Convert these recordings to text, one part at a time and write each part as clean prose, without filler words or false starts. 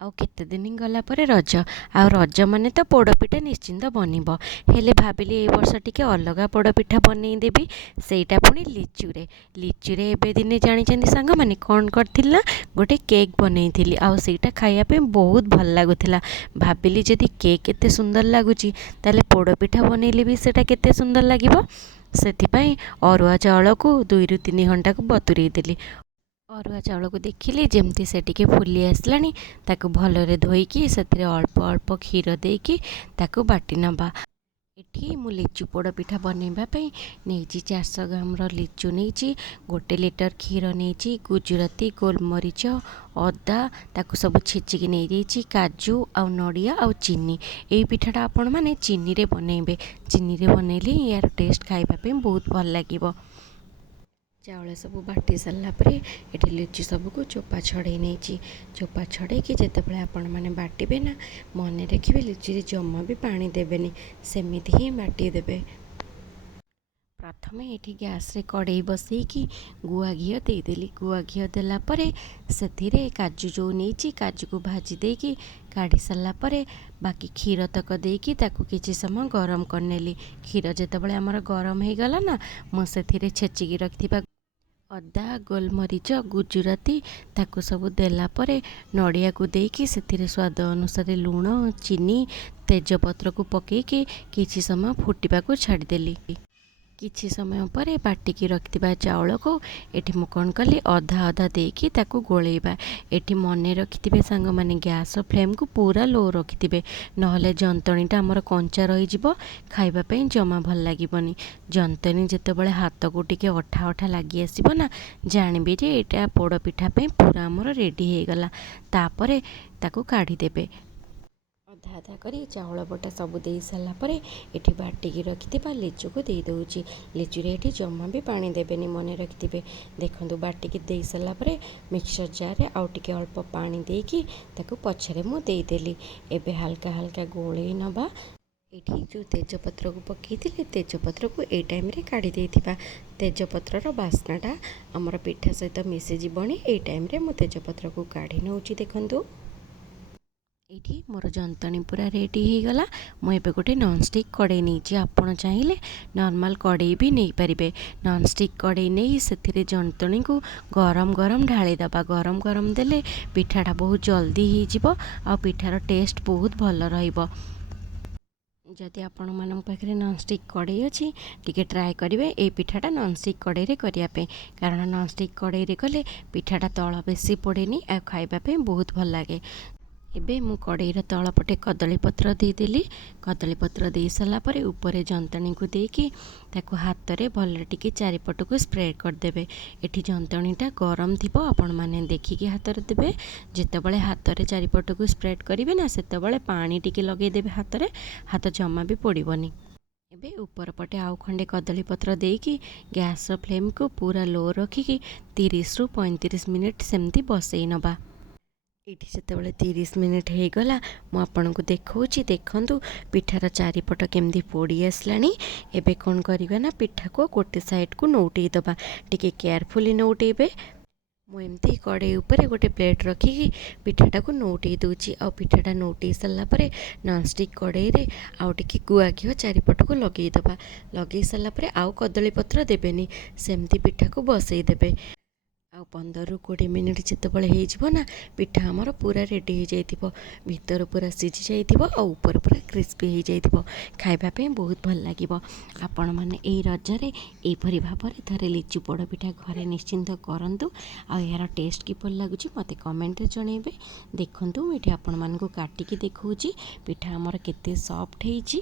ଆଉ କେତେ ଦିନ ଗଲା ପରେ ରଜ। ଆଉ ରଜ ମାନେ ତ ପୋଡ଼ପିଠା ନିଶ୍ଚିନ୍ତ ବନିବ। ହେଲେ ଭାବିଲି ଏଇ ବର୍ଷ ଟିକେ ଅଲଗା ପୋଡ଼ପିଠା ବନେଇଦେବି, ସେଇଟା ପୁଣି ଲିଚୁରେ। ଲିଚୁରେ ଏବେ ଦିନେ ଜାଣିଛନ୍ତି ସାଙ୍ଗମାନେ କ'ଣ କରିଥିଲି ନା, ଗୋଟେ କେକ୍ ବନେଇଥିଲି। ଆଉ ସେଇଟା ଖାଇବା ପାଇଁ ବହୁତ ଭଲ ଲାଗୁଥିଲା। ଭାବିଲି ଯଦି କେକ୍ ଏତେ ସୁନ୍ଦର ଲାଗୁଛି, ତାହେଲେ ପୋଡ଼ପିଠା ବନେଇଲେ ବି ସେଇଟା କେତେ ସୁନ୍ଦର ଲାଗିବ। ସେଥିପାଇଁ ଅରୁଆ ଚାଉଳକୁ 2ରୁ 3 ଘଣ୍ଟାକୁ ବତୁରେଇ ଦେଲି। ଅରୁଆ ଚାଉଳକୁ ଦେଖିଲି ଯେମିତି ସେ ଟିକେ ଫୁଲି ଆସିଲାଣି, ତାକୁ ଭଲରେ ଧୋଇକି ସେଥିରେ ଅଳ୍ପ ଅଳ୍ପ କ୍ଷୀର ଦେଇକି ତାକୁ ବାଟି ନେବା। ଏଠି ମୁଁ ଲିଚୁ ପୋଡ଼ପିଠା ବନେଇବା ପାଇଁ ନେଇଛି 400 ଗ୍ରାମର ଲିଚୁ ନେଇଛି, 1 ଲିଟର କ୍ଷୀର ନେଇଛି, ଗୁଜୁରାତି, ଗୋଲମରିଚ, ଅଦା ତାକୁ ସବୁ ଛେଚିକି ନେଇଯାଇଛି, କାଜୁ ଆଉ ନଡ଼ିଆ ଆଉ ଚିନି। ଏଇ ପିଠାଟା ଆପଣମାନେ ଚିନିରେ ବନେଇବେ। ଚିନିରେ ବନେଇଲେ ୟାର ଟେଷ୍ଟ ଖାଇବା ପାଇଁ ବହୁତ ଭଲ ଲାଗିବ। ଚାଉଳ ସବୁ ବାଟି ସାରିଲା ପରେ ଏଠି ଲିଚୁ ସବୁକୁ ଚୋପା ଛଡ଼େଇ ନେଇଛି। ଚୋପା ଛଡ଼େଇକି ଯେତେବେଳେ ଆପଣମାନେ ବାଟିବେ ନା, ମନେ ରଖିବେ ଲିଚୁରେ ଜମା ବି ପାଣି ଦେବେନି, ସେମିତି ହିଁ ବାଟି ଦେବେ। ପ୍ରଥମେ ଏଠି ଗ୍ୟାସରେ କଡ଼େଇ ବସେଇକି ଗୁଆ ଘିଅ ଦେଇଦେଲି। ଗୁଆ ଘିଅ ଦେଲା ପରେ ସେଥିରେ କାଜୁ ଯେଉଁ ନେଇଛି କାଜୁକୁ ଭାଜି ଦେଇକି କାଢ଼ି ସାରିଲା ପରେ ବାକି କ୍ଷୀର ତକ ଦେଇକି ତାକୁ କିଛି ସମୟ ଗରମ କରିନେଲି। କ୍ଷୀର ଯେତେବେଳେ ଆମର ଗରମ ହେଇଗଲା ନା, ମୁଁ ସେଥିରେ ଛେଚିକି ରଖିଥିବା ଅଦା, ଗୋଲମରିଚ, ଗୁଜୁରାତି ତାକୁ ସବୁ ଦେଲା ପରେ ନଡ଼ିଆକୁ ଦେଇକି ସେଥିରେ ସ୍ୱାଦ ଅନୁସାରେ ଲୁଣ, ଚିନି, ତେଜପତ୍ରକୁ ପକାଇକି କିଛି ସମୟ ଫୁଟିବାକୁ ଛାଡ଼ିଦେଲି। କିଛି ସମୟ ପରେ ବାଟିକି ରଖିଥିବା ଚାଉଳକୁ ଏଠି ମୁଁ କ'ଣ କଲି, ଅଧା ଅଧା ଦେଇକି ତାକୁ ଗୋଳେଇବା। ଏଠି ମନେ ରଖିଥିବେ ସାଙ୍ଗମାନେ, ଗ୍ୟାସ୍ର ଫ୍ଲେମ୍କୁ ପୁରା ଲୋ ରଖିଥିବେ, ନହେଲେ ଯନ୍ତଣୀଟା ଆମର କଞ୍ଚା ରହିଯିବ, ଖାଇବା ପାଇଁ ଜମା ଭଲ ଲାଗିବନି। ଯନ୍ତଣୀ ଯେତେବେଳେ ହାତକୁ ଟିକେ ଅଠା ଅଠା ଲାଗି ଆସିବ ନା, ଜାଣିବି ଯେ ଏଇଟା ପୋଡ଼ପିଠା ପାଇଁ ପୁରା ଆମର ରେଡ଼ି ହେଇଗଲା। ତାପରେ ତାକୁ କାଢ଼ିଦେବେ। ଅଧା ଅଧା କରି ଚାଉଳ ବଟା ସବୁ ଦେଇ ସାରିଲା ପରେ ଏଠି ବାଟିକି ରଖିଥିବା ଲିଚୁକୁ ଦେଇ ଦେଉଛି। ଲିଚୁରେ ଏଠି ଜମା ବି ପାଣି ଦେବେନି, ମନେ ରଖିଥିବେ। ଦେଖନ୍ତୁ ବାଟିକି ଦେଇ ସାରିଲା ପରେ ମିକ୍ସଚର ଜାର୍ରେ ଆଉ ଟିକେ ଅଳ୍ପ ପାଣି ଦେଇକି ତାକୁ ପଛରେ ମୁଁ ଦେଇଦେଲି। ଏବେ ହାଲକା ହାଲକା ଗୋଳେଇ ନେବା। ଏଠି ଯେଉଁ ତେଜପତ୍ରକୁ ପକାଇଥିଲି, ତେଜପତ୍ରକୁ ଏଇ ଟାଇମ୍ରେ କାଢ଼ି ଦେଇଥିବା। ତେଜପତ୍ରର ବାସ୍ନାଟା ଆମର ପିଠା ସହିତ ମିଶିଯିବଣି। ଏଇ ଟାଇମ୍ରେ ମୁଁ ତେଜପତ୍ରକୁ କାଢ଼ି ନେଉଛି। ଦେଖନ୍ତୁ ଏଇଠି ମୋର ଯନ୍ତଣୀ ପୁରା ରେଡ଼ି ହେଇଗଲା। ମୁଁ ଏବେ ଗୋଟେ ନନ୍ଷ୍ଟିକ୍ କଡ଼େଇ ନେଇଛି। ଆପଣ ଚାହିଁଲେ ନର୍ମାଲ୍ କଡ଼େଇ ବି ନେଇପାରିବେ। ନନ୍ଷ୍ଟିକ୍ କଡ଼େଇ ନେଇ ସେଥିରେ ଯନ୍ତଣୀକୁ ଗରମ ଗରମ ଢାଳିଦେବା। ଗରମ ଗରମ ଦେଲେ ପିଠାଟା ବହୁତ ଜଲ୍ଦି ହେଇଯିବ, ଆଉ ପିଠାର ଟେଷ୍ଟ ବହୁତ ଭଲ ରହିବ। ଯଦି ଆପଣମାନଙ୍କ ପାଖରେ ନନ୍ଷ୍ଟିକ୍ କଡ଼େଇ ଅଛି, ଟିକେ ଟ୍ରାଏ କରିବେ ଏଇ ପିଠାଟା ନନ୍ଷ୍ଟିକ୍ କଡ଼େଇରେ କରିବା ପାଇଁ। କାରଣ ନନ୍ଷ୍ଟିକ୍ କଡ଼େଇରେ କଲେ ପିଠାଟା ତଳ ବେଶୀ ପୋଡ଼େନି, ଆଉ ଖାଇବା ପାଇଁ ବହୁତ ଭଲ ଲାଗେ। ଏବେ ମୁଁ କଡ଼େଇର ତଳ ପଟେ କଦଳୀପତ୍ର ଦେଇଦେଲି। କଦଳୀପତ୍ର ଦେଇ ସାରିଲା ପରେ ଉପରେ ଯନ୍ତଣୀକୁ ଦେଇକି ତାକୁ ହାତରେ ଭଲରେ ଟିକେ ଚାରିପଟକୁ ସ୍ପ୍ରେଡ଼୍ କରିଦେବେ। ଏଠି ଯନ୍ତଣୀଟା ଗରମ ଥିବ, ଆପଣମାନେ ଦେଖିକି ହାତରେ ଦେବେ। ଯେତେବେଳେ ହାତରେ ଚାରିପଟକୁ ସ୍ପ୍ରେଡ଼୍ କରିବେ ନା, ସେତେବେଳେ ପାଣି ଟିକେ ଲଗାଇଦେବେ ହାତରେ, ହାତ ଜମା ବି ପୋଡ଼ିବନି। ଏବେ ଉପର ପଟେ ଆଉ ଖଣ୍ଡେ କଦଳୀପତ୍ର ଦେଇକି ଗ୍ୟାସ୍ର ଫ୍ଲେମ୍କୁ ପୁରା ଲୋ ରଖିକି 30ରୁ 35 ମିନିଟ୍ ସେମିତି ବସେଇ ନେବା। ଏଇଠି ଯେତେବେଳେ 30 ମିନିଟ୍ ହେଇଗଲା, ମୁଁ ଆପଣଙ୍କୁ ଦେଖାଉଛି। ଦେଖନ୍ତୁ ପିଠାର ଚାରିପଟ କେମିତି ପୋଡ଼ି ଆସିଲାଣି। ଏବେ କ'ଣ କରିବା ନା, ପିଠାକୁ ଗୋଟେ ସାଇଡ଼୍କୁ ନଉଟେଇ ଦେବା। ଟିକେ କେୟାରଫୁଲି ନଉଟେଇବେ। ମୁଁ ଏମିତି କଡ଼େଇ ଉପରେ ଗୋଟେ ପ୍ଲେଟ୍ ରଖିକି ପିଠାଟାକୁ ନଉଟେଇ ଦେଉଛି। ଆଉ ପିଠାଟା ନଉଟେଇ ସାରିଲା ପରେ ନନ୍ଷ୍ଟିକ୍ କଡ଼େଇରେ ଆଉ ଟିକେ ଗୁଆ ଘିଅ ଚାରିପଟକୁ ଲଗେଇ ଦେବା। ଲଗେଇ ସାରିଲା ପରେ ଆଉ କଦଳୀପତ୍ର ଦେବେନି, ସେମିତି ପିଠାକୁ ବସେଇ ଦେବେ। ଆଉ 15ରୁ 20 ମିନିଟ୍ ଯେତେବେଳେ ହେଇଯିବ ନା, ପିଠା ଆମର ପୁରା ରେଡ଼ି ହେଇଯାଇଥିବ। ଭିତର ପୁରା ସିଝି ଯାଇଥିବ, ଆଉ ଉପର ପୁରା କ୍ରିସ୍ପି ହେଇଯାଇଥିବ। ଖାଇବା ପାଇଁ ବହୁତ ଭଲ ଲାଗିବ। ଆପଣମାନେ ଏଇ ରଜରେ ଏଇପରି ଭାବରେ ଥରେ ଲିଚୁ ପୋଡ଼ପିଠା ଘରେ ନିଶ୍ଚିନ୍ତ କରନ୍ତୁ। ଆଉ ଏହାର ଟେଷ୍ଟ କିପରି ଲାଗୁଛି ମୋତେ କମେଣ୍ଟରେ ଜଣାଇବେ। ଦେଖନ୍ତୁ ମୁଁ ଏଠି ଆପଣମାନଙ୍କୁ କାଟିକି ଦେଖାଉଛି ପିଠା ଆମର କେତେ ସଫ୍ଟ ହେଇଛି।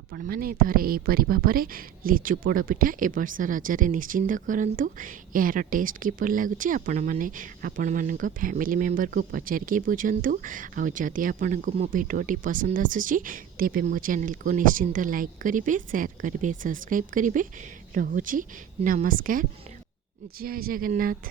ଆପଣମାନେ ଥରେ ଏହିପରି ଭାବରେ ଲିଚୁ ପୋଡ଼ପିଠା ଏ ବର୍ଷ ରଜରେ ନିଶ୍ଚିନ୍ତ କରନ୍ତୁ। ଏହାର ଟେଷ୍ଟ କିପରି ଲାଗୁଛି ଆପଣମାନେ ଆପଣମାନଙ୍କ ଫ୍ୟାମିଲି ମେମ୍ବରକୁ ପଚାରିକି ବୁଝନ୍ତୁ। ଆଉ ଯଦି ଆପଣଙ୍କୁ ମୋ ଭିଡ଼ିଓଟି ପସନ୍ଦ ଆସୁଛି, ତେବେ ମୋ ଚ୍ୟାନେଲକୁ ନିଶ୍ଚିନ୍ତ ଲାଇକ୍ କରିବେ, ସେୟାର କରିବେ, ସବସ୍କ୍ରାଇବ୍ କରିବେ। ରହୁଛି, ନମସ୍କାର, ଜୟ ଜଗନ୍ନାଥ।